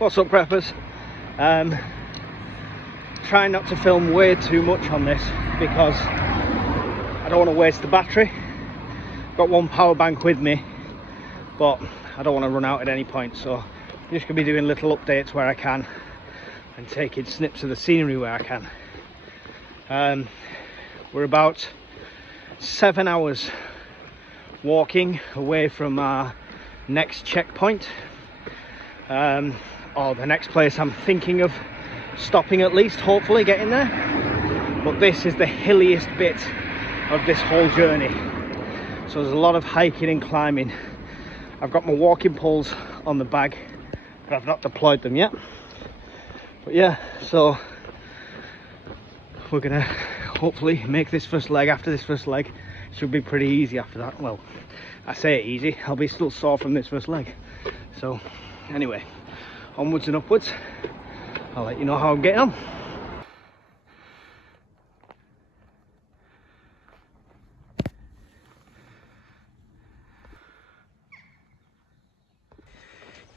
What's up, preppers? Trying not to film way too much on this because I don't want to waste the battery. Got one power bank with me, but I don't want to run out at any point, so I'm just going to be doing little updates where I can and taking snips of the scenery where I can. We're about 7 hours walking away from our next checkpoint, or the next place I'm thinking of stopping, at least, hopefully getting there. But this is the hilliest bit of this whole journey, so there's a lot of hiking and climbing. I've got my walking poles on the bag, but I've not deployed them yet. But yeah, so we're gonna hopefully make this first leg. After this first leg, it should be pretty easy after that. Well, I say easy, I'll be still sore from this first leg. So anyway, onwards and upwards. I'll let you know how I'm getting on.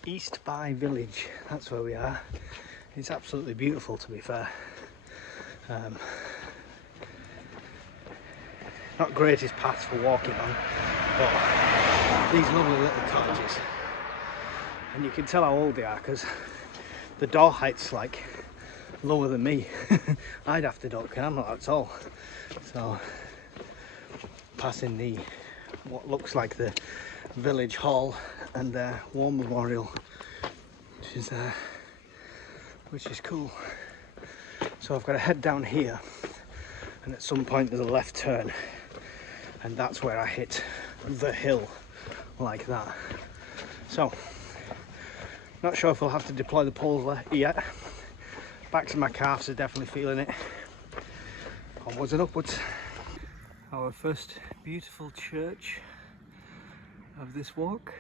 East By Village, that's where we are. It's absolutely beautiful, to be fair. Not greatest paths for walking on, but these lovely little cottages. And you can tell how old they are because the door height's like lower than me. I'd have to duck, and I'm not that tall. So passing the what looks like the village hall and their war memorial, which is cool. So I've got to head down here, and at some point there's a left turn, and that's where I hit the hill like that. So not sure if we'll have to deploy the poles yet. Backs of my calves are definitely feeling it. Onwards and upwards. Our first beautiful church of this walk.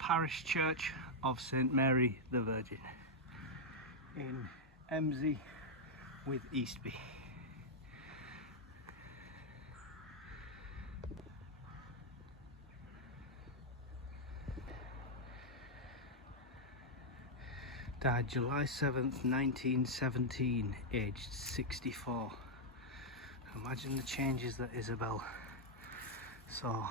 Parish Church of St Mary the Virgin in Emsey with Eastby. Died July 7th, 1917, aged 64. Imagine the changes that Isabel saw.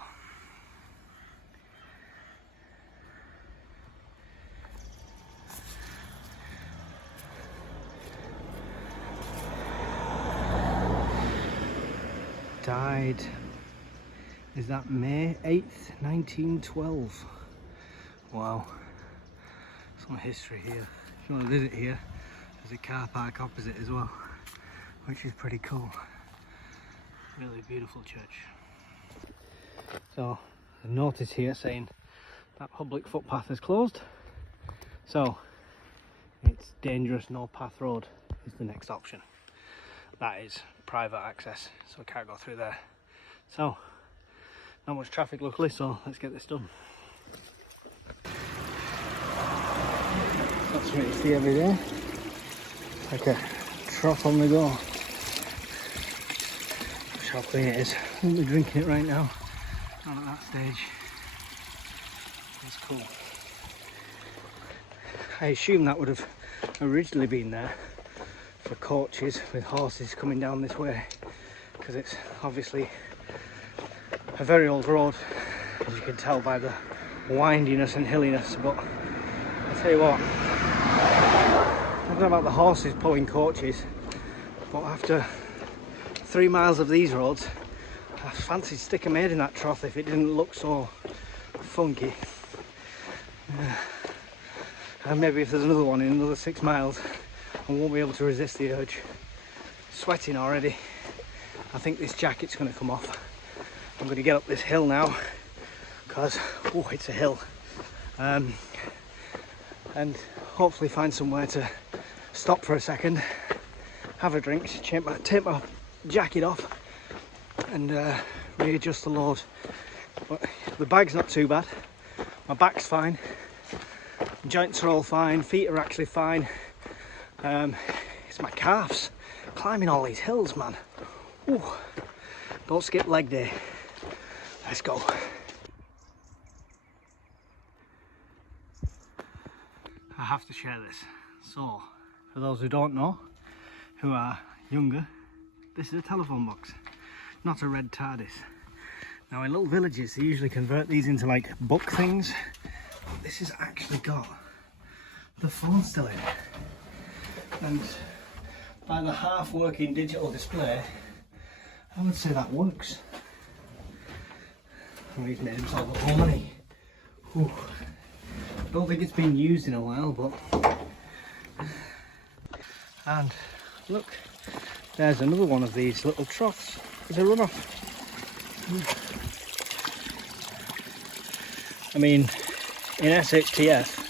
Died, is that May 8th, 1912? Wow, some history here. If you want to visit here, there's a car park opposite as well, which is pretty cool. Really beautiful church. So a notice here saying that public footpath is closed, so it's dangerous, no path road is the next option. That is private access, so I can't go through there. So not much traffic luckily, so let's get this done. That's what you see every day, like a trough on the go. Watch how clean it is. I won't be drinking it right now, not at that stage. It's cool. I assume that would have originally been there for coaches with horses coming down this way, because it's obviously a very old road, as you can tell by the windiness and hilliness. But I'll tell you what, I don't know about the horses pulling coaches, but after 3 miles of these roads, I fancied stick a maid in that trough if it didn't look so funky. And maybe if there's another one in another 6 miles, I won't be able to resist the urge. Sweating already. I think this jacket's going to come off. I'm going to get up this hill now because, oh, it's a hill. And hopefully find somewhere to stop for a second, have a drink, take my jacket off and readjust the load. But the bag's not too bad. My back's fine. Joints are all fine. Feet are actually fine. It's my calves climbing all these hills, man. Ooh, don't skip leg day. Let's go. I have to share this. So, for those who don't know, who are younger, this is a telephone box, not a red TARDIS. Now in little villages they usually convert these into like book things. This has actually got the phone still in. And by the half working digital display, I would say that works. Oh, he's made himself a lot more money. Ooh. Don't think it's been used in a while, but... And look, there's another one of these little troughs. There's a runoff. I mean, in SHTF,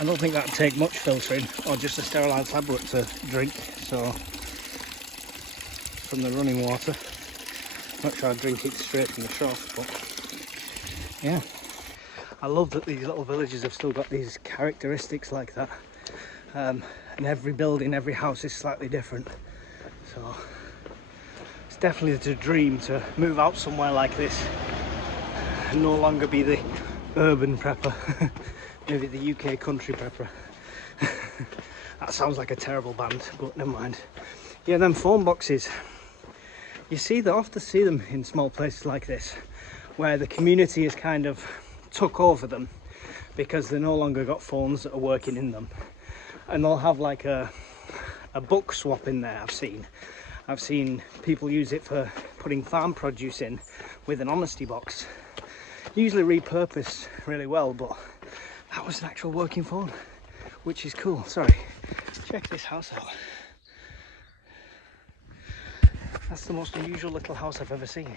I don't think that'd take much filtering or just a sterilised tablet to drink, so from the running water. Not sure I'd drink it straight from the trough, but yeah. I love that these little villages have still got these characteristics like that. And every building, every house is slightly different. So it's definitely the dream to move out somewhere like this and no longer be the urban prepper. Maybe the UK country prepper. That sounds like a terrible band, but never mind. Yeah, them phone boxes. You see, they often see them in small places like this, where the community has kind of took over them because they no longer got phones that are working in them. And they'll have like a book swap in there. I've seen people use it for putting farm produce in with an honesty box. Usually repurposed really well, but that was an actual working phone, which is cool. Sorry, check this house out. That's the most unusual little house I've ever seen.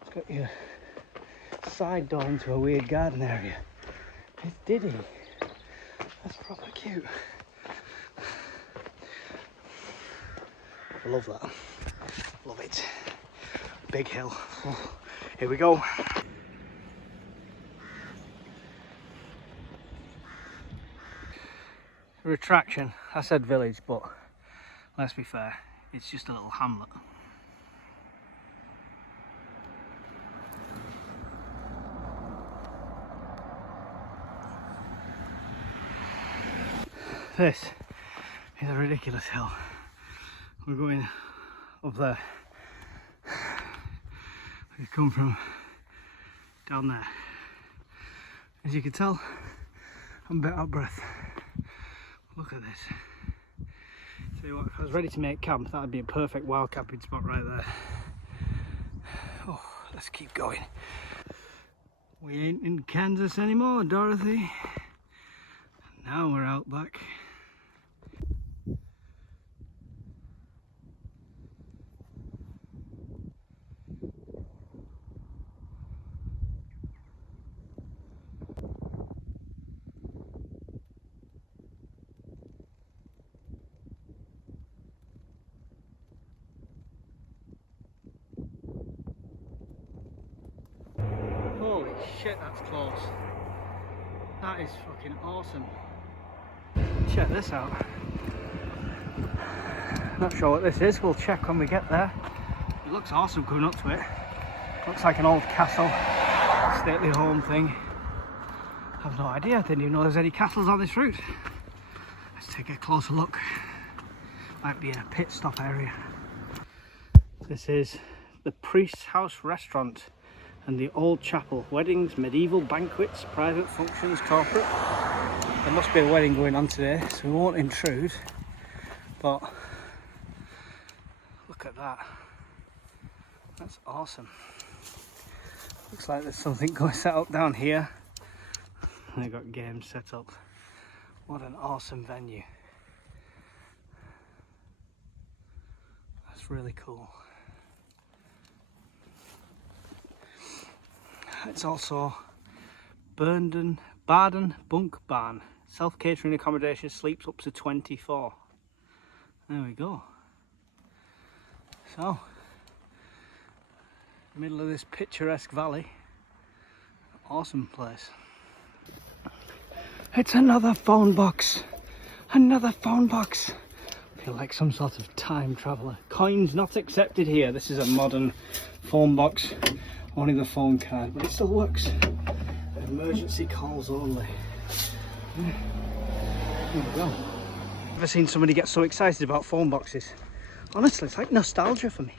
It's got your side door into a weird garden area. It's Diddy. That's proper cute. I love that. Love it. Big hill. Oh, here we go. Retraction. I said village, but let's be fair, it's just a little hamlet. This is a ridiculous hill. We're going up there. We come from down there. As you can tell, I'm a bit out of breath. Look at this. Tell you what, if I was ready to make camp, that'd be a perfect wild camping spot right there. Oh, let's keep going. We ain't in Kansas anymore, Dorothy. Now we're out back. Holy shit, that's close. That is fucking awesome. Check this out. Not sure what this is, we'll check when we get there. It looks awesome coming up to it. Looks like an old castle, stately home thing. I have no idea, I didn't even know there's any castles on this route. Let's take a closer look. Might be a pit stop area. This is the Priest's House Restaurant and the Old Chapel. Weddings, medieval banquets, private functions, corporate. There must be a wedding going on today, so we won't intrude. But look at that. That's awesome. Looks like there's something going set up down here. They've got games set up. What an awesome venue. That's really cool. It's also Baden Bunk Barn. Self-catering accommodation, sleeps up to 24. There we go. So, middle of this picturesque valley. Awesome place. It's another phone box. Another phone box. I feel like some sort of time traveller. Coins not accepted here. This is a modern phone box. Only the phone card, but it still works. Emergency calls only. There we go. Never seen somebody get so excited about phone boxes. Honestly, it's like nostalgia for me.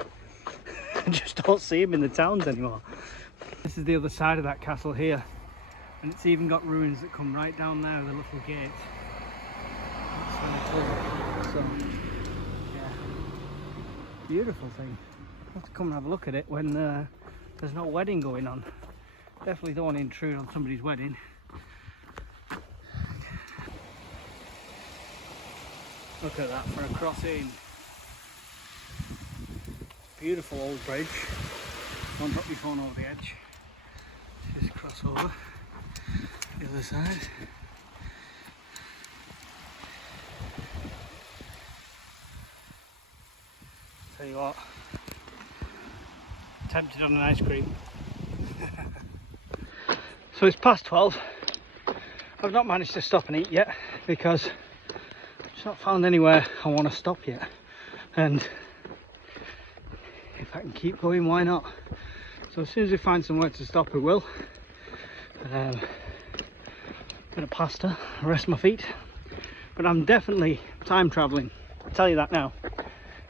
I just don't see them in the towns anymore. This is the other side of that castle here, and it's even got ruins that come right down there, the little gate. That's kind of cool. So, yeah, beautiful thing. I'll have to come and have a look at it when there's no wedding going on. Definitely don't want to intrude on somebody's wedding. Look at that for a crossing. Beautiful old bridge. Don't drop your phone over the edge. Just cross over the other side. Tell you what, tempted on an ice cream. So it's past 12. I've not managed to stop and eat yet because I've just not found anywhere I want to stop yet. And if I can keep going, why not? So as soon as we find somewhere to stop, we will. Bit of pasta, rest my feet. But I'm definitely time travelling, I'll tell you that now.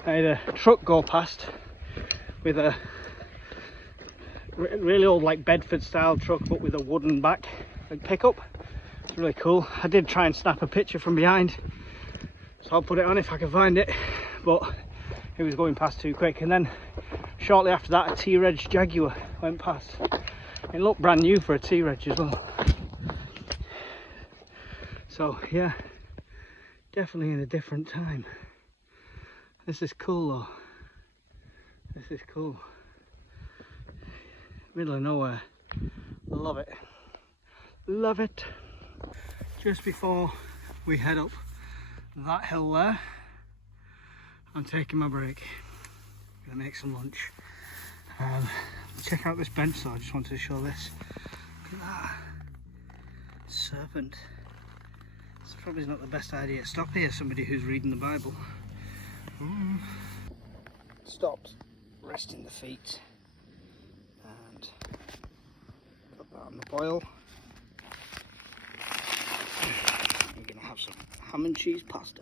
I had a truck go past with a really old, like Bedford style truck, but with a wooden back, like pickup. It's really cool. I did try and snap a picture from behind, so I'll put it on if I can find it, but it was going past too quick. And then shortly after that, a T-Reg Jaguar went past. It looked brand new for a T-Reg as well. So yeah, definitely in a different time. This is cool though. This is cool. Middle of nowhere. Love it. Love it. Just before we head up that hill there, I'm taking my break. Gonna make some lunch. Check out this bench though, I just wanted to show this. Look at that. Serpent. It's probably not the best idea to stop here, somebody who's reading the Bible. Stopped, resting the feet, and put that on the boil. We're going to have some ham and cheese pasta.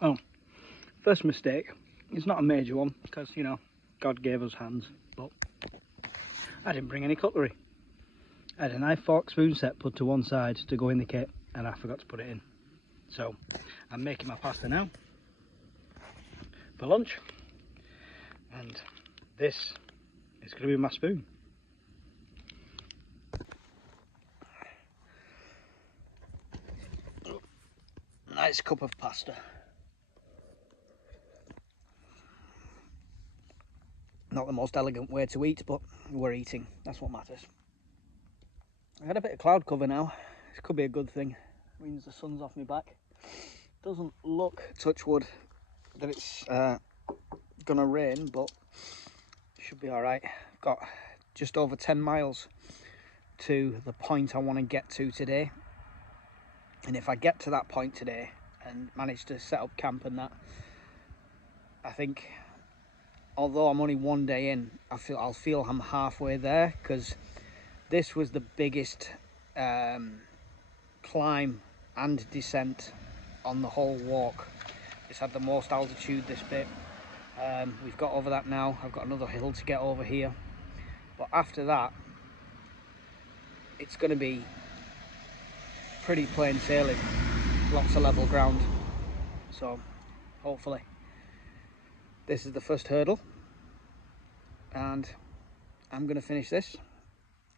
Oh, first mistake. It's not a major one because, you know, God gave us hands, but I didn't bring any cutlery. I had a knife, fork, spoon set put to one side to go in the kit, and I forgot to put it in. So I'm making my pasta now for lunch, and this is going to be my spoon. Nice cup of pasta. Not the most elegant way to eat, but we're eating. That's what matters. I had a bit of cloud cover now. This could be a good thing. It means the sun's off my back. Doesn't look, touch wood, that it's gonna rain, but it should be all right. I've got just over 10 miles to the point I want to get to today, and if I get to that point today and manage to set up camp and that, I think, although I'm only one day in, I'll feel I'm halfway there, because this was the biggest climb and descent on the whole walk. It's had the most altitude, this bit. We've got over that now. I've got another hill to get over here, but after that it's going to be pretty plain sailing, lots of level ground. So hopefully this is the first hurdle, and I'm going to finish this.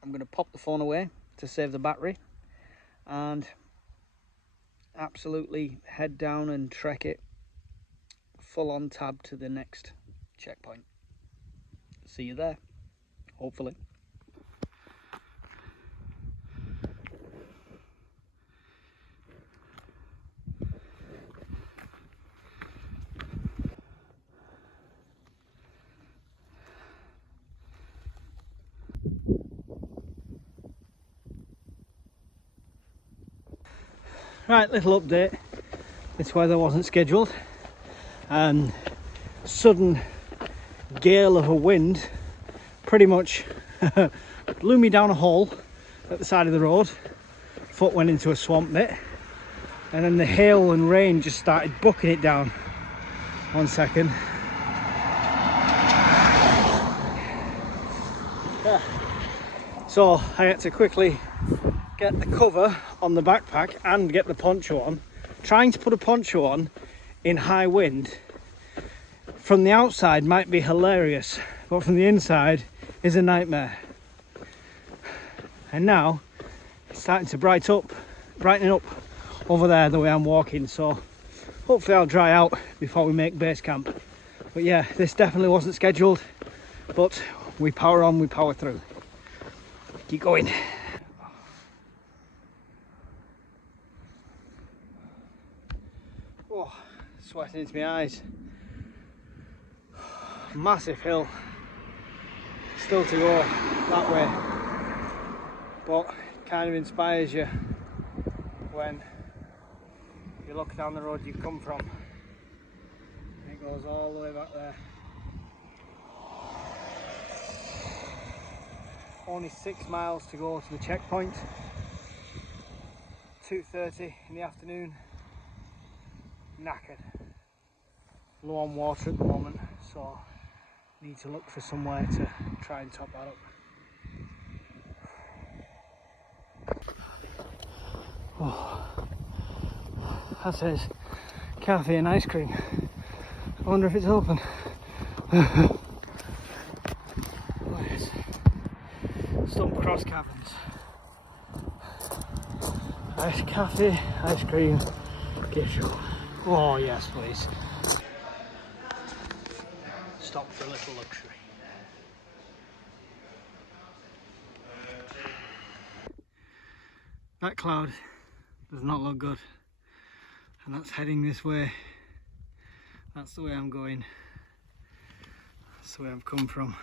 I'm going to pop the phone away to save the battery and absolutely head down and trek it full on tab to the next checkpoint. See you there, hopefully. Right, little update. This weather wasn't scheduled, and sudden gale of a wind pretty much blew me down a hole at the side of the road. Foot went into a swamp bit, and then the hail and rain just started bucking it down. 1 second. Yeah. So I had to quickly get the cover on the backpack and get the poncho on. Trying to put a poncho on in high wind from the outside might be hilarious, but from the inside is a nightmare. And now it's starting to brightening up over there the way I'm walking, so hopefully I'll dry out before we make base camp. But yeah, this definitely wasn't scheduled, but we power on, we power through. Keep going. Oh, sweating into my eyes. Massive hill still to go that way, but it kind of inspires you when you look down the road you've come from. It goes all the way back there. Only 6 miles to go to the checkpoint. 2:30 in the afternoon. Knackered. Low on water at the moment, so need to look for somewhere to try and top that up. Oh, that says cafe and ice cream. I wonder if it's open. Oh yes. Stump Cross Caverns. Ice cafe, ice cream, gift shop. Oh yes, please. Stop for a little luxury. That cloud does not look good, and that's heading this way. That's the way I'm going. That's the way I've come from.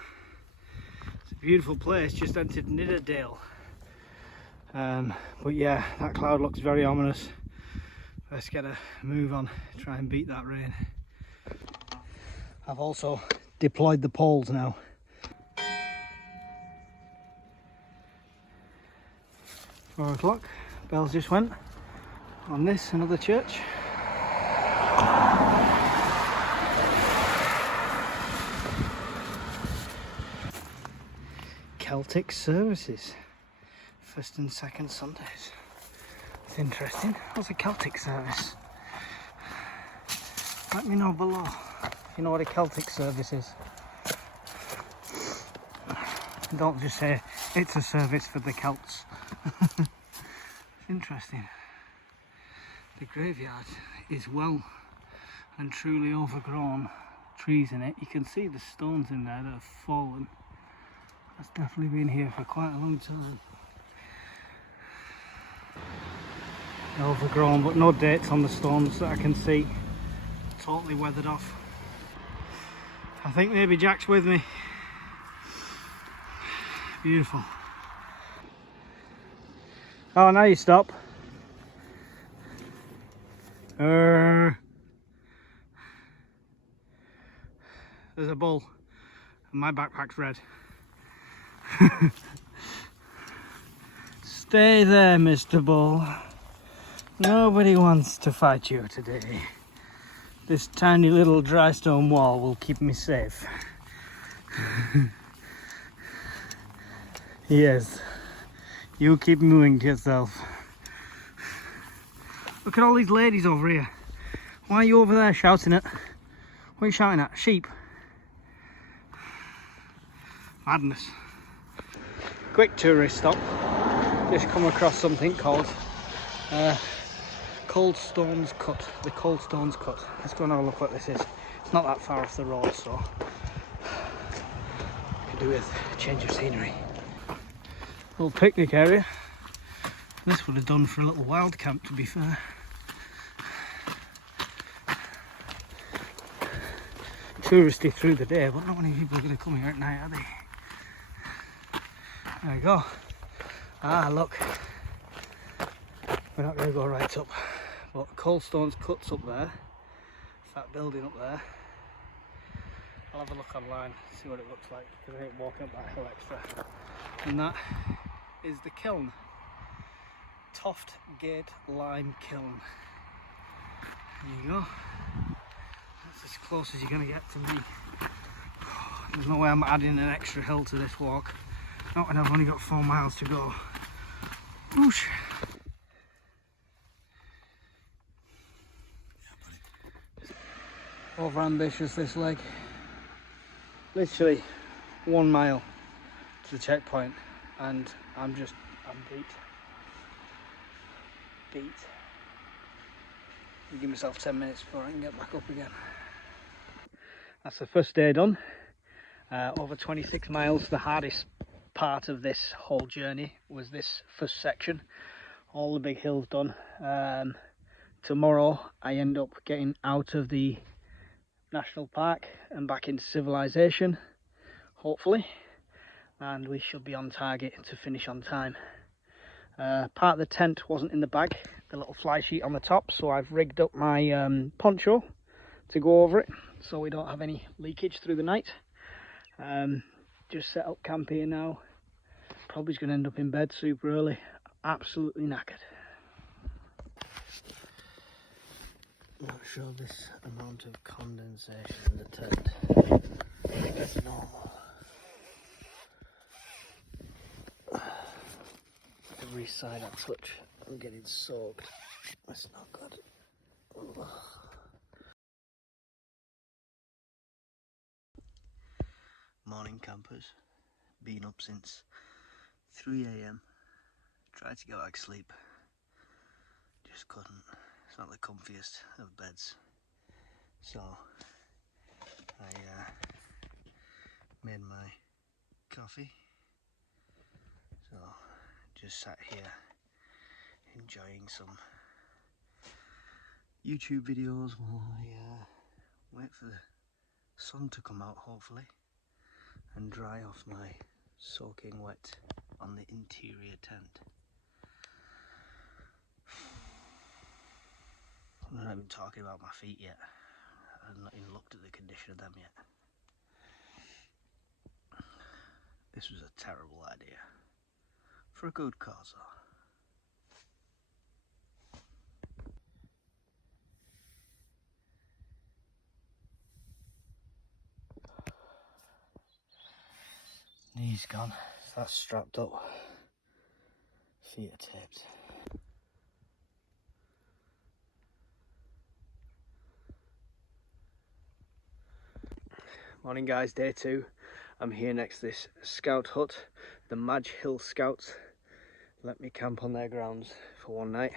It's a beautiful place, just entered Nidderdale. But yeah, that cloud looks very ominous. Let's get a move on, try and beat that rain. I've also deployed the poles now. 4 o'clock, bells just went on this, another church. Celtic services, first and second Sundays. It's interesting. What's a Celtic service? Let me know below if you know what a Celtic service is. Don't just say it's a service for the Celts. It's interesting. The graveyard is well and truly overgrown. Trees in it. You can see the stones in there that have fallen. That's definitely been here for quite a long time. Overgrown, but no dates on the stones that I can see. Totally weathered off. I think maybe Jack's with me. Beautiful. Oh, now you stop. There's a bull, and my backpack's red. Stay there, Mr. Bull. Nobody wants to fight you today. This tiny little dry stone wall will keep me safe. Yes, you keep moving to yourself. Look at all these ladies over here. Why are you over there shouting at? What are you shouting at? Sheep? Madness. Quick tourist stop. Just come across something called Cold Stones Cut. The Cold Stones Cut. Let's go and have a look what this is. It's not that far off the road, so could do with a change of scenery. Little picnic area. This would have done for a little wild camp, to be fair. Touristy through the day, but not many people are going to come here at night, are they? There we go. Ah, look. We're not going to go right up, but Cold Stones Cuts up there. It's that building up there. I'll have a look online, see what it looks like, because I ain't walking up that hill extra. And that is the kiln. Toft Gate Lime Kiln. There you go. That's as close as you're going to get to me. There's no way I'm adding an extra hill to this walk. Not when I've only got 4 miles to go. Whoosh. Over ambitious this leg. Literally 1 mile to the checkpoint and I'm beat. I'll give myself 10 minutes before I can get back up again. That's the first day done. Over 26 miles. The hardest part of this whole journey was this first section. All the big hills done. Tomorrow I end up getting out of the national park and back into civilization, hopefully, and we should be on target to finish on time. Part of the tent wasn't in the bag, the little fly sheet on the top, so I've rigged up my poncho to go over it so we don't have any leakage through the night. Just set up camp here now. Probably going to end up in bed super early. Absolutely knackered. Not sure this amount of condensation in the tent is normal. Every side I touch, I'm getting soaked. That's not good. Ugh. Morning campers. Been up since 3 AM. Tried to get back to sleep. Just couldn't. It's not the comfiest of beds. So I made my coffee. So just sat here enjoying some YouTube videos while I wait for the sun to come out, hopefully, and dry off my soaking wet on the interior tent. I'm not even talking about my feet yet. I've not even looked at the condition of them yet. This was a terrible idea. For a good cause though. Knees gone, so that's strapped up. Feet are taped. Morning guys, day 2. I'm here next to this scout hut. The Madge Hill Scouts let me camp on their grounds for one night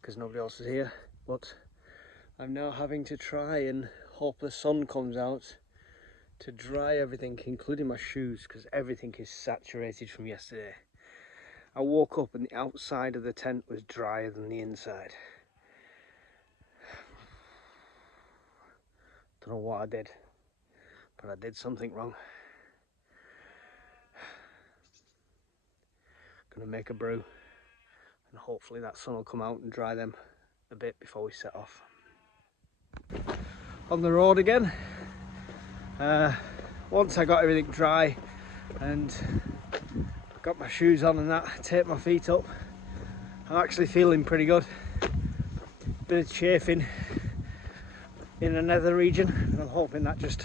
because nobody else is here. But I'm now having to try and hope the sun comes out to dry everything, including my shoes, because everything is saturated from yesterday. I woke up and the outside of the tent was drier than the inside. Don't know what I did, but I did something wrong. Gonna make a brew and hopefully that sun will come out and dry them a bit before we set off. On the road again. Once I got everything dry and got my shoes on and that, taped my feet up, I'm actually feeling pretty good. Bit of chafing in the nether region, and I'm hoping that just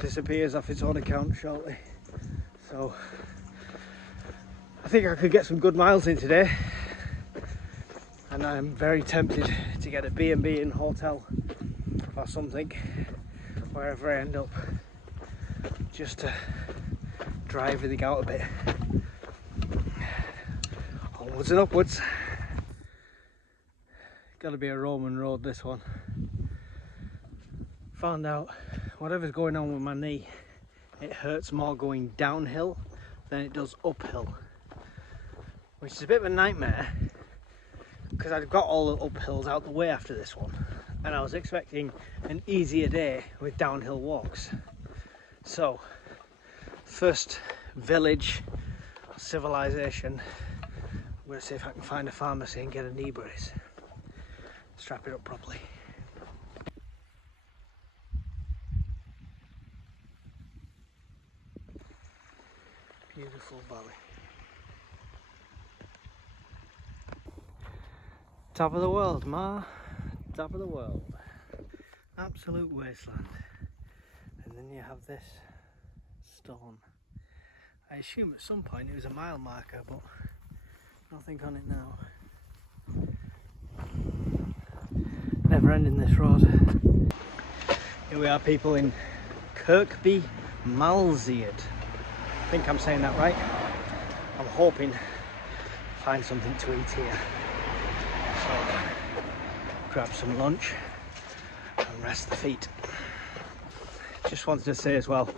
disappears off its own account shortly. So I think I could get some good miles in today, and I'm very tempted to get a B&B in hotel or something wherever I end up, just to dry everything out a bit. Onwards and upwards. Gotta be a Roman road, this one. Found out whatever's going on with my knee, it hurts more going downhill than it does uphill, which is a bit of a nightmare because I've got all the uphills out the way after this one, and I was expecting an easier day with downhill walks. So first village civilization, I'm going to see if I can find a pharmacy and get a knee brace. Strap it up properly. Beautiful valley. Top of the world, Ma. Top of the world. Absolute wasteland. And then you have this stone. I assume at some point it was a mile marker, but nothing on it now. Never ending this road. Here we are, people in Kirkby Malzeard. I think I'm saying that right. I'm hoping to find something to eat here. So, grab some lunch and rest the feet. Just wanted to say as well,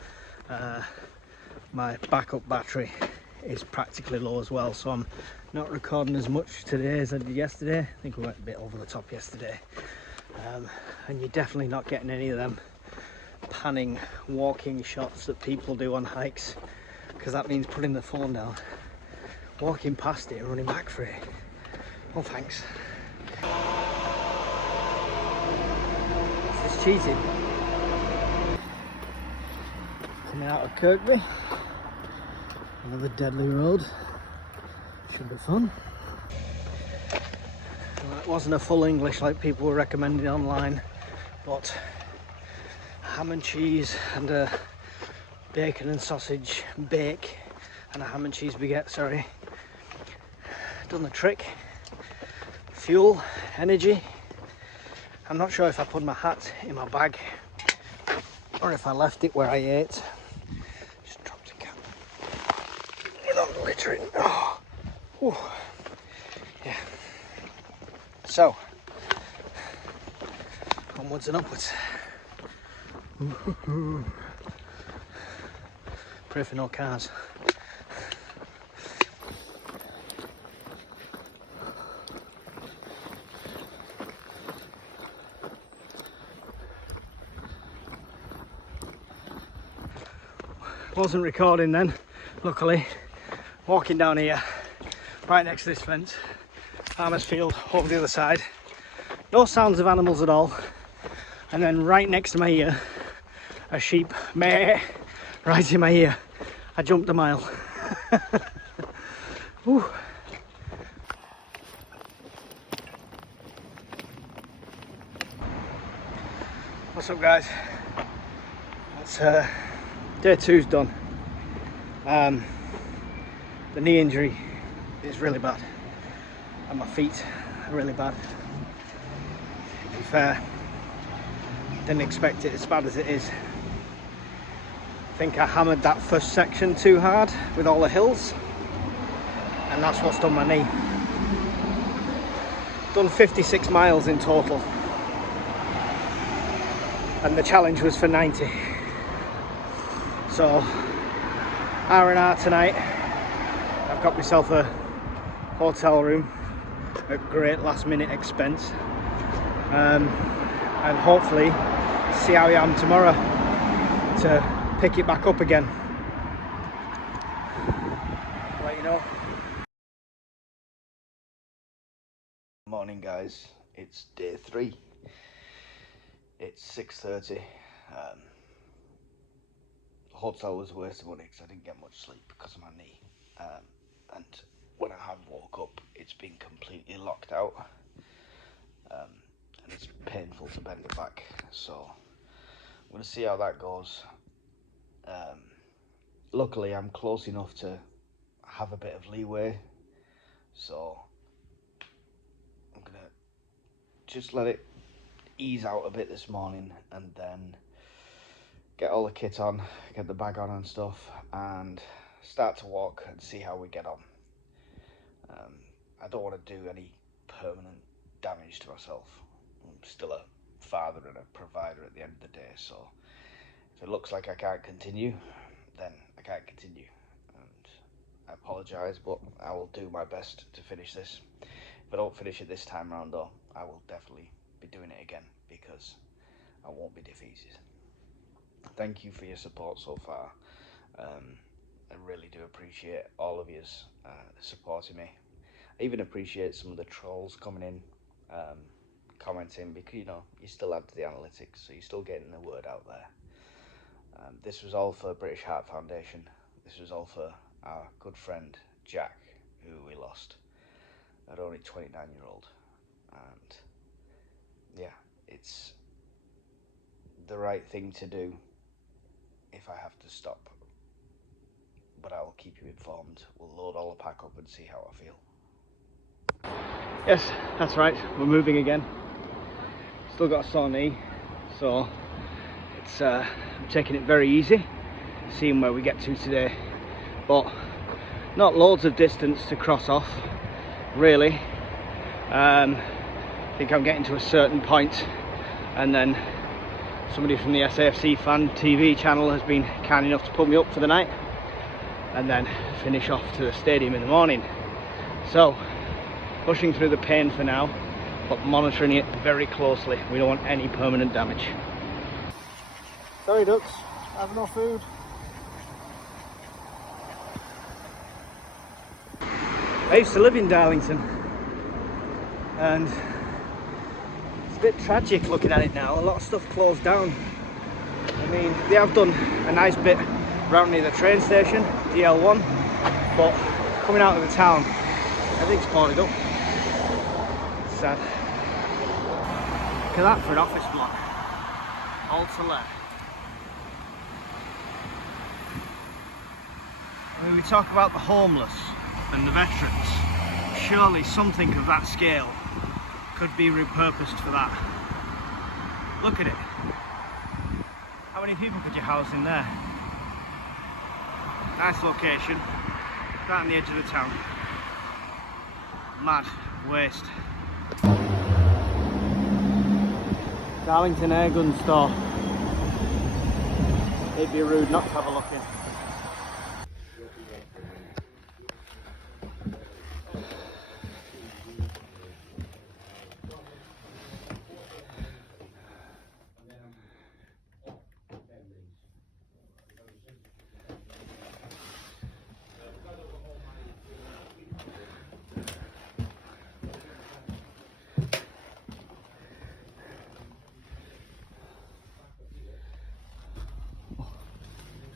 my backup battery is practically low as well, so I'm not recording as much today as I did yesterday. I think we went a bit over the top yesterday. And you're definitely not getting any of them panning walking shots that people do on hikes, because that means putting the phone down, walking past it and running back for it. Oh thanks. This is cheating. Coming out of Kirkby, another deadly road. Should be fun. Well, it wasn't a full English like people were recommending online, but ham and cheese and a bacon and sausage bake and a ham and cheese baguette, sorry, done the trick. Fuel, energy. I'm not sure if I put my hat in my bag or if I left it where I ate. Just dropped a cap without littering. Oh. Whew. Yeah. So, onwards and upwards. Pray for no cars. Wasn't recording then, luckily. Walking down here, right next to this fence, farmer's field over the other side. No sounds of animals at all. And then right next to my ear, a sheep, meh, right in my ear. I jumped a mile. Whew. What's up, guys? That's day two's done. The knee injury is really bad, and my feet are really bad. To be fair, didn't expect it as bad as it is. I think I hammered that first section too hard with all the hills, and that's what's done my knee. Done 56 miles in total, and the challenge was for 90. So R&R tonight. I've got myself a hotel room at great last minute expense, and hopefully see how I am tomorrow to pick it back up again. I'll let you know. Morning guys, it's day 3. It's 6:30. The hotel was a waste of money because I didn't get much sleep because of my knee, and when I have woke up it's been completely locked out, and it's painful to bend it back, so I'm going to see how that goes. Luckily I'm close enough to have a bit of leeway, so I'm going to just let it ease out a bit this morning and then get all the kit on, get the bag on and stuff, and start to walk and see how we get on. I don't want to do any permanent damage to myself. I'm still a father and a provider at the end of the day, so if it looks like I can't continue, then I can't continue, and I apologise, but I will do my best to finish this. If I don't finish it this time round though, I will definitely be doing it again, because I won't be defeated. Thank you for your support so far. I really do appreciate all of yous supporting me. I even appreciate some of the trolls coming in, commenting, because you know, you still add to the analytics, so you're still getting the word out there. This was all for British Heart Foundation. This was all for our good friend Jack, who we lost at only 29-year-old. and yeah, it's the right thing to do if I have to stop. But I'll keep you informed. We'll load all the pack up and see how I feel. Yes, that's right, we're moving again. Still got a sore knee, so it's I'm taking it very easy, seeing where we get to today. But not loads of distance to cross off, really. I think I'm getting to a certain point, and then somebody from the SAFC Fan TV channel has been kind enough to put me up for the night, and then finish off to the stadium in the morning. So, pushing through the pain for now, but monitoring it very closely. We don't want any permanent damage. Sorry ducks, I have no food. I used to live in Darlington, and it's a bit tragic looking at it now. A lot of stuff closed down. I mean, they have done a nice bit round near the train station, DL1, but coming out of the town, everything's boarded up. It's sad. Look at that for an office block. All to let. I mean, we talk about the homeless and the veterans. Surely something of that scale could be repurposed for that. Look at it. How many people could you house in there? Nice location, right on the edge of the town. Mad waste. Darlington Airgun Store. It'd be rude not to have a look in.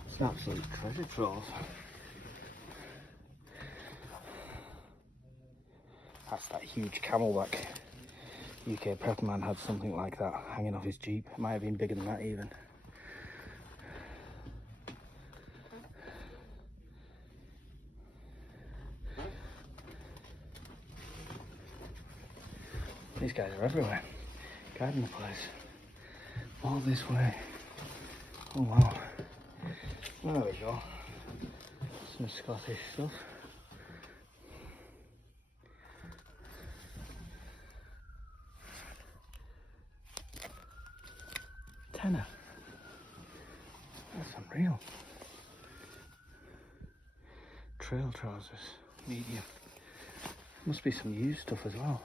It's an absolute treasure trove. That's that huge camelback. UK prep man had something like that hanging off his Jeep. It might have been bigger than that even. These guys are everywhere, guiding the place. All this way. Oh wow. There we go. Some Scottish stuff. Tenner. That's unreal. Trail trousers, medium. Must be some used stuff as well.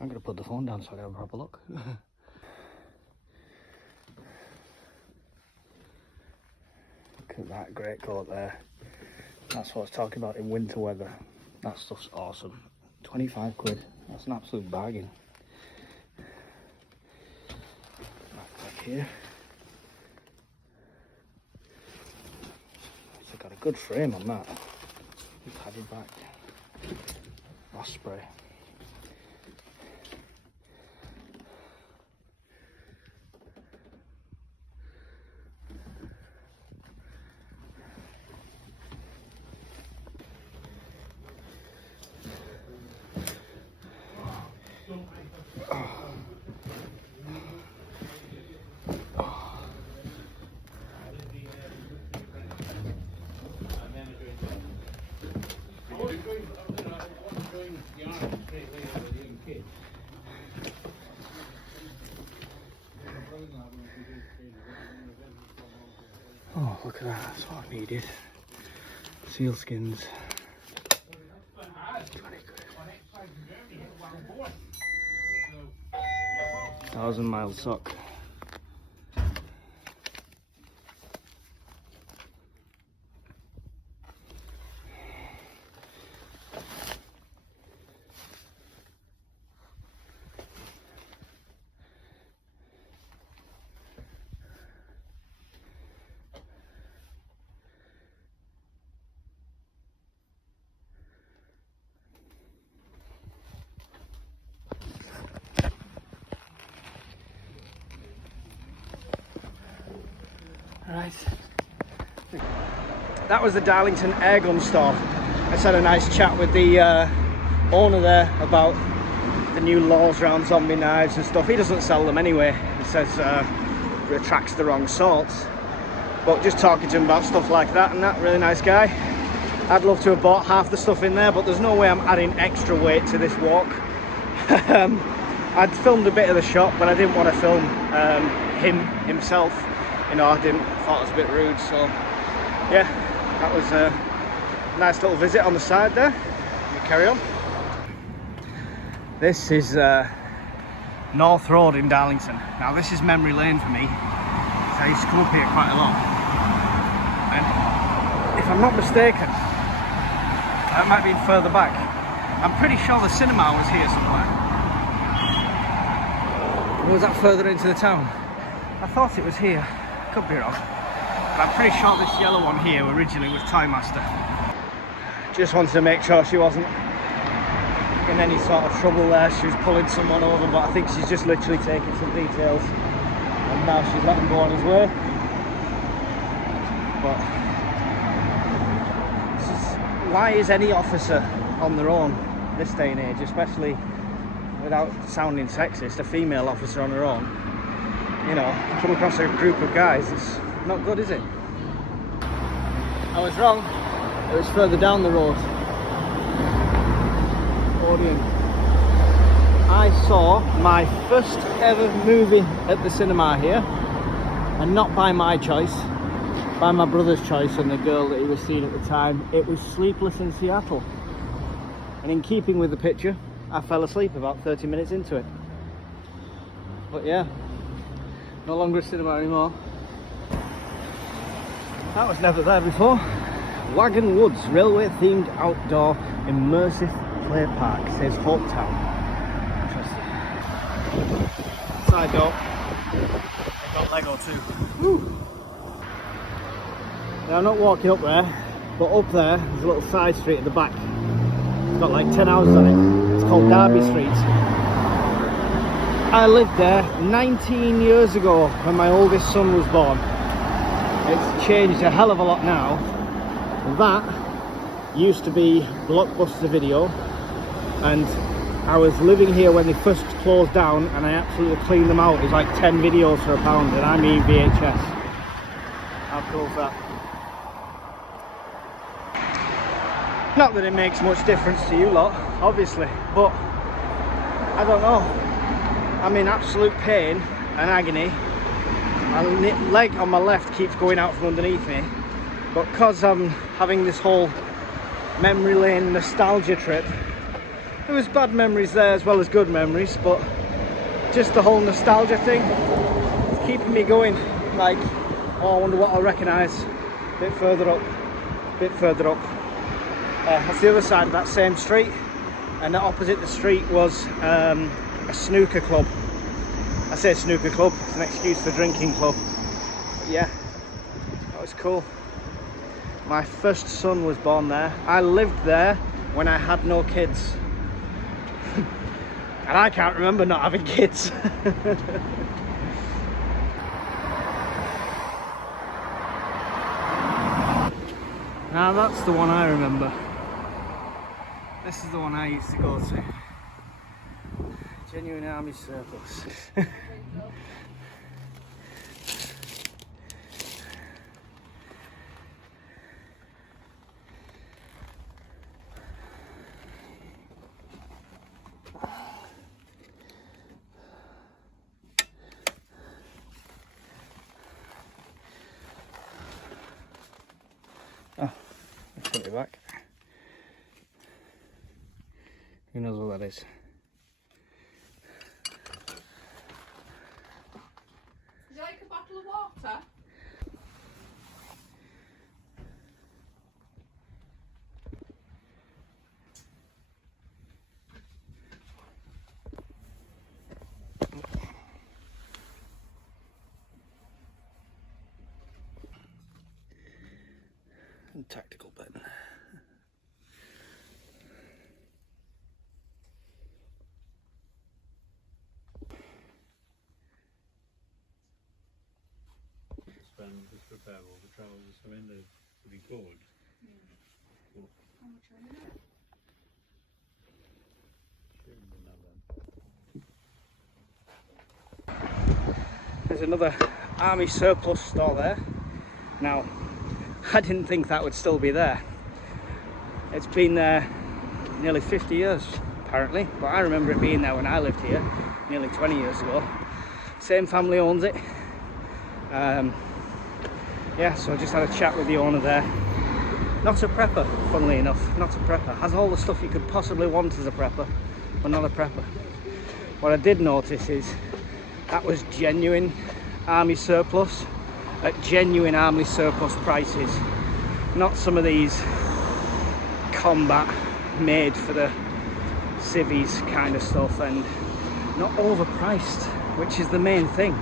I'm gonna put the phone down so I can have a proper look. Look at that great coat there. That's what I was talking about in winter weather. That stuff's awesome. 25 quid. That's an absolute bargain. Back here. It's got a good frame on that. Padded back. Osprey. Oh, look at that, that's what I needed. Seal skins. 20 quid. 1,000-mile sock. Right. That was the Darlington Airgun store. I just had a nice chat with the owner there about the new laws around zombie knives and stuff. He doesn't sell them anyway. He says it attracts the wrong sorts. But just talking to him about stuff like that, and that, really nice guy. I'd love to have bought half the stuff in there, but there's no way I'm adding extra weight to this walk. I'd filmed a bit of the shop, but I didn't want to film himself. You know, I thought it was a bit rude, so yeah, that was a nice little visit on the side there. We carry on. This is North Road in Darlington. Now this is memory lane for me. I used to come up here quite a lot. And if I'm not mistaken, that might be further back. I'm pretty sure the cinema was here somewhere. Or was that further into the town? I thought it was here. Could be wrong. But I'm pretty sure this yellow one here originally was Toy Master. Just wanted to make sure she wasn't in any sort of trouble there. She was pulling someone over, but I think she's just literally taking some details. And now she's let him go on his way. But why is any officer on their own this day and age, especially without sounding sexist, a female officer on her own? You know, come across a group of guys, it's not good, is it? I was wrong. It was further down the road. Odeon. I saw my first ever movie at the cinema here, and not by my choice, by my brother's choice and the girl that he was seeing at the time. It was Sleepless in Seattle, and in keeping with the picture, I fell asleep about 30 minutes into it. But yeah, no longer a cinema anymore. That was never there before. Wagon Woods, railway themed outdoor immersive play park, says Hope Town. Interesting. Side door, they've got Lego too. Woo. Now I'm not walking up there, but up there there's a little side street at the back. It's got like 10 houses on it. It's called Derby Street. I lived there 19 years ago when my oldest son was born. It's changed a hell of a lot now. That used to be Blockbuster Video, and I was living here when they first closed down, and I absolutely cleaned them out. It was like 10 videos for £1, and I mean VHS. How cool is that? Not that it makes much difference to you lot, obviously, but I don't know. I'm in absolute pain and agony. My leg on my left keeps going out from underneath me, but because I'm having this whole memory lane nostalgia trip, there was bad memories there as well as good memories, but just the whole nostalgia thing is keeping me going. Like, oh, I wonder what I'll recognise. A bit further up, bit further up. That's the other side of that same street, and opposite the street was a snooker club. I say snooker club, it's an excuse for drinking club. But yeah, that was cool. My first son was born there. I lived there when I had no kids. And I can't remember not having kids. Now that's the one I remember. This is the one I used to go to. Genuine army surplus. Oh, let's put it back. Who knows what that is? Would you like a bottle of water? And tactical button. and just prepare all the trousers. I mean, they'd be good. But How much are they? shouldn't be none of them. There's another army surplus store there. Now, I didn't think that would still be there. It's been there nearly 50 years, apparently, but I remember it being there when I lived here, nearly 20 years ago. Same family owns it. Yeah, so I just had a chat with the owner there. Not a prepper, funnily enough, not a prepper. Has all the stuff you could possibly want as a prepper, but not a prepper. What I did notice is that was genuine army surplus at genuine army surplus prices, not some of these combat made for the civvies kind of stuff, and not overpriced, which is the main thing.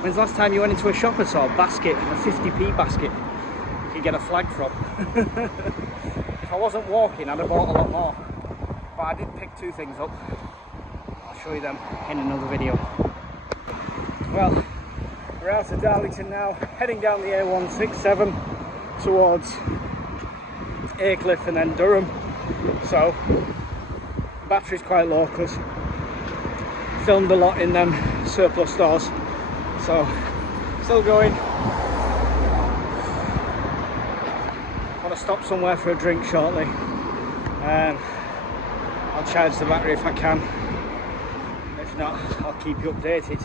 When's the last time you went into a shop and saw a basket, a 50p basket you could get a flag from? If I wasn't walking, I'd have bought a lot more, but I did pick two things up. I'll show you them in another video. Well, we're out of Darlington now, heading down the A167 towards Aycliffe and then Durham. So the battery's quite low because filmed a lot in them surplus stores, so still going. Want to stop somewhere for a drink shortly. I'll charge the battery if I can. If not, I'll keep you updated.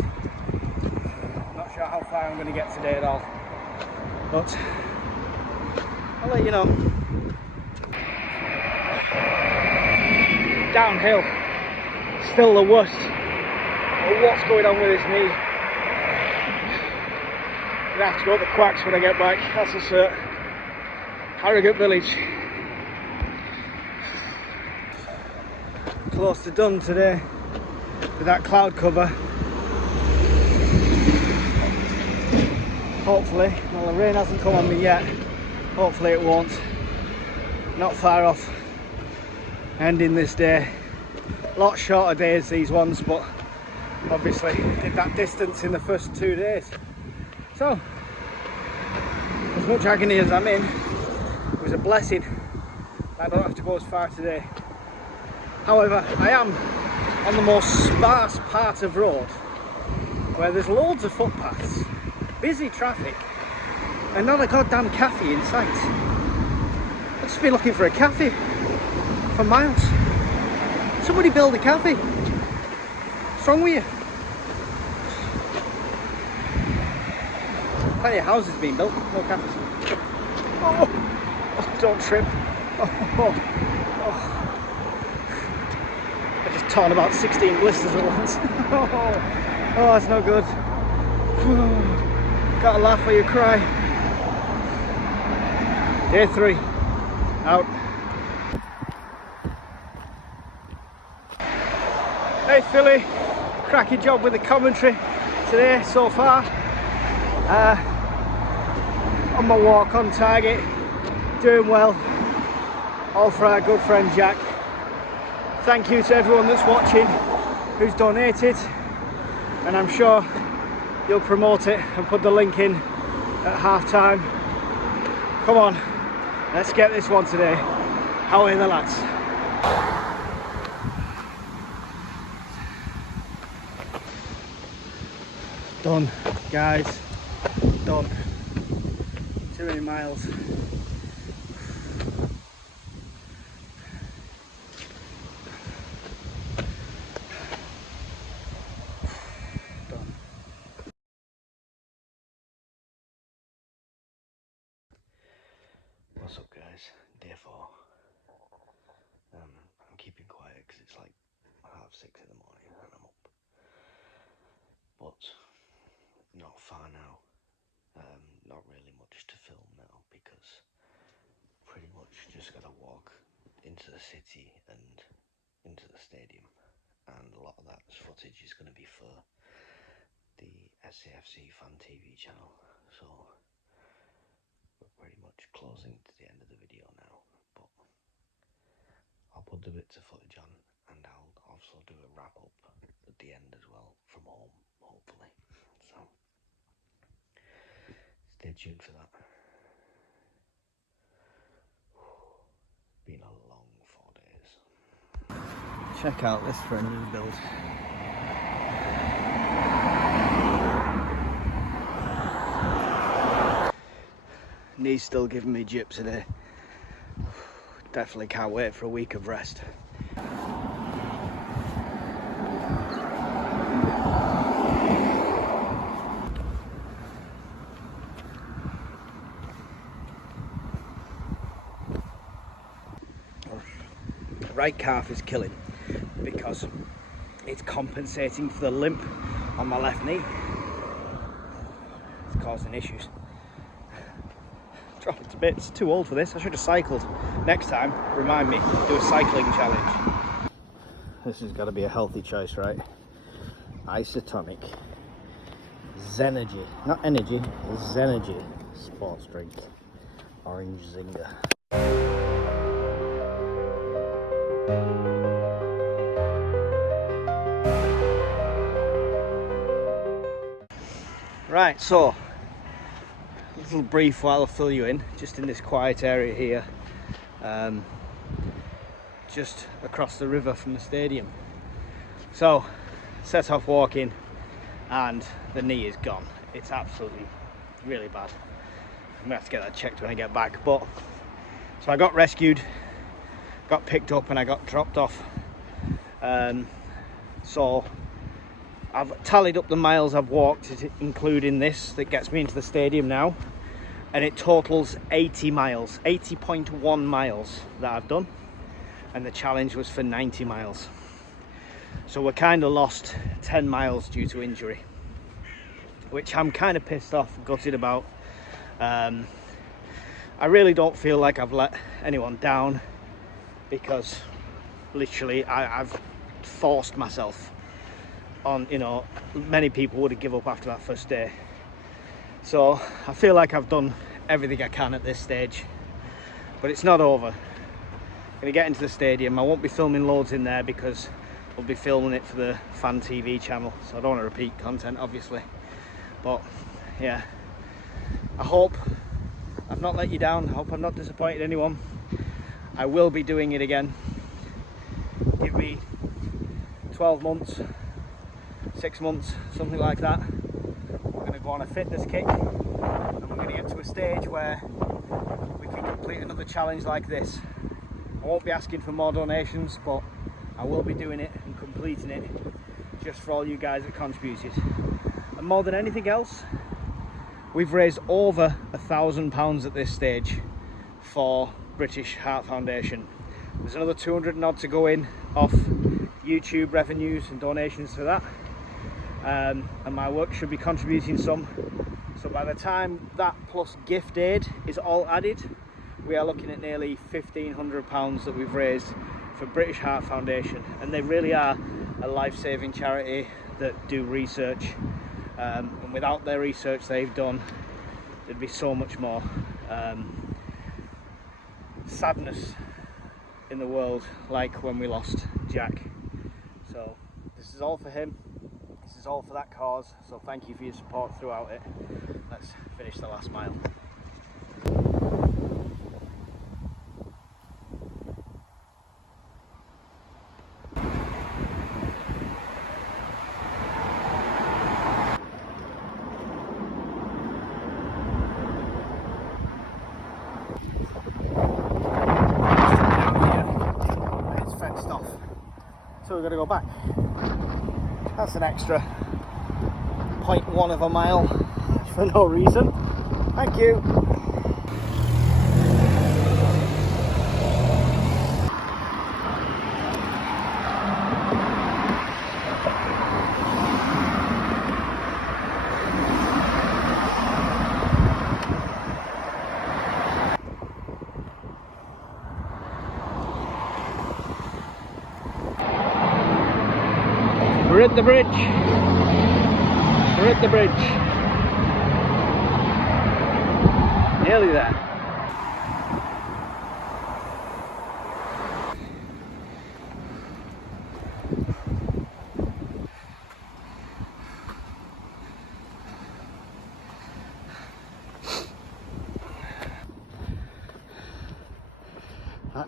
Not sure how far I'm going to get today at all, but I'll let you know. Downhill, still the worst. But what's going on with this knee? Gonna have to go up the quacks when I get back, that's a cert. Harrogate Village. Close to done today with that cloud cover. Hopefully, well, the rain hasn't come on me yet. Hopefully it won't. Not far off ending this day. A lot shorter days these ones, but obviously did that distance in the first 2 days. So, as much agony as I'm in, it was a blessing. I don't have to go as far today. However, I am on the most sparse part of road where there's loads of footpaths, busy traffic, and not a goddamn cafe in sight. I've just been looking for a cafe for miles. Somebody build a cafe. What's wrong with you? Plenty of houses being built, no cafes. Oh, don't trip. Oh. I just torn about 16 blisters at once. Oh, that's no good. Gotta laugh or you cry. Day 3. Out. Hey Philly, cracking job with the commentary today so far. On my walk on target, doing well, all for our good friend Jack. Thank you to everyone that's watching, who's donated, and I'm sure you'll promote it and put the link in at half time. Come on, let's get this one today. How are the lads? Done, guys, done. Too many miles. Done. What's up, guys? Day 4. I'm keeping quiet because it's like 6:30 in the morning and I'm up. But not far now. Not really much to film now because pretty much just gotta walk into the city and into the stadium, and a lot of that footage is going to be for the SAFC Fan TV channel, so we're pretty much closing to the end of the video now, but I'll put the bits of footage on and I'll also do a wrap up at the end as well from home, hopefully. So it's Stay tuned for that. Been a long 4 days. Check out this for a new build. Knee's still giving me jips today. Definitely can't wait for a week of rest. Right calf is killing because it's compensating for the limp on my left knee. It's causing issues. Drop it to bits. Too old for this. I should have cycled. Next time, remind me, do a cycling challenge. This has got to be a healthy choice, right? Isotonic Zenergy, not energy, Zenergy sports drink. Orange Zinger. Right, so a little brief while I fill you in, just in this quiet area here, just across the river from the stadium. So, set off walking and the knee is gone. It's absolutely really bad. I'm gonna have to get that checked when I get back. But so I got rescued, got picked up, and I got dropped off. So I've tallied up the miles I've walked, including this that gets me into the stadium now, and it totals 80 miles, 80.1 miles that I've done, and the challenge was for 90 miles. So we're kind of lost 10 miles due to injury, which I'm kind of pissed off, gutted about. I really don't feel like I've let anyone down, because literally I've forced myself on, you know, many people would have given up after that first day. So I feel like I've done everything I can at this stage, but it's not over. I'm gonna get into the stadium. I won't be filming loads in there because we'll be filming it for the fan TV channel, so I don't want to repeat content, obviously. But yeah, I hope I've not let you down. I hope I've not disappointed anyone. I will be doing it again. Give me 12 months, 6 months, something like that. We're going to go on a fitness kick, and we're going to get to a stage where we can complete another challenge like this. I won't be asking for more donations, but I will be doing it and completing it just for all you guys that contributed. And more than anything else, we've raised over £1,000 at this stage for British Heart Foundation. There's another 200 and odd to go in off YouTube revenues and donations to that, and my work should be contributing some. So by the time that plus gift aid is all added, we are looking at nearly £1,500 that we've raised for British Heart Foundation, and they really are a life-saving charity that do research, and without their research they've done, there'd be so much more sadness in the world, like when we lost Jack. So this is all for him, this is all for that cause, so thank you for your support throughout it. Let's finish the last mile. So we're going to go back. That's an extra 0.1 of a mile for no reason. Thank you. We're at the bridge. We're at the bridge. Nearly there.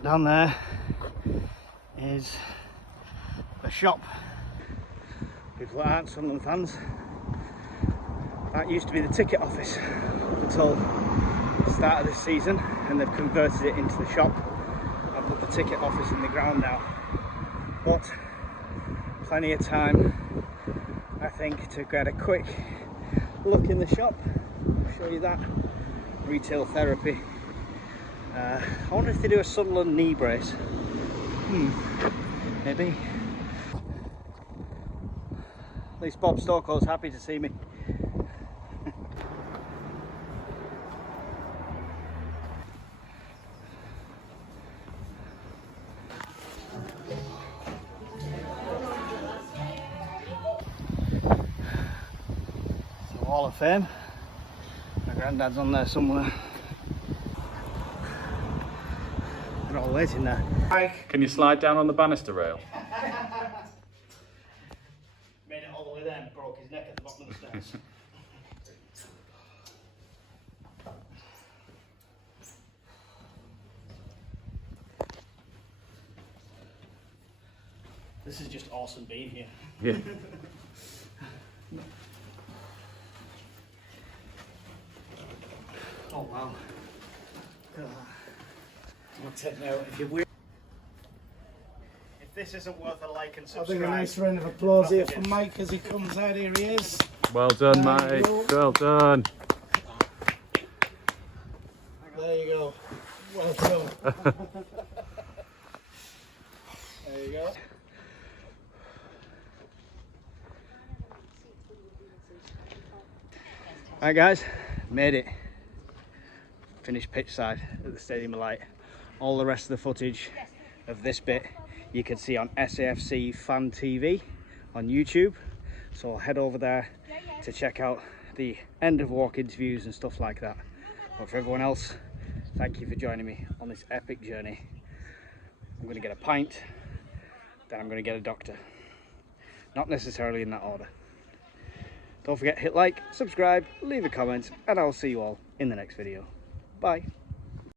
down there is the shop. People that aren't Sunderland fans, that used to be the ticket office until the start of this season, and they've converted it into the shop and put the ticket office in the ground now. But plenty of time, I think, to get a quick look in the shop. I'll show you that. Retail therapy. I wonder if they do a Sunderland knee brace. Maybe. At least Bob Stokoe's happy to see me. So Hall of Fame. My granddad's on there somewhere. They're all waiting there. Can you slide down on the banister rail? Made it all the way there and broke his neck at the bottom of the stairs. This is just awesome being here. Yeah. Oh wow. What's it now? If this isn't worth a like and I subscribe. think a nice round of applause here for Mike as he comes out. Here he is. Well done, There you mate. go. Well done. There you go. Well done. There you go. Alright guys, made it. Finished pitch side at the Stadium of Light. All the rest of the footage of this bit you can see on SAFC Fan TV on YouTube. So head over there to check out the end of walk interviews and stuff like that. But for everyone else, thank you for joining me on this epic journey. I'm going to get a pint, then I'm going to get a doctor. Not necessarily in that order. Don't forget, hit like, subscribe, leave a comment, and I'll see you all in the next video. Bye.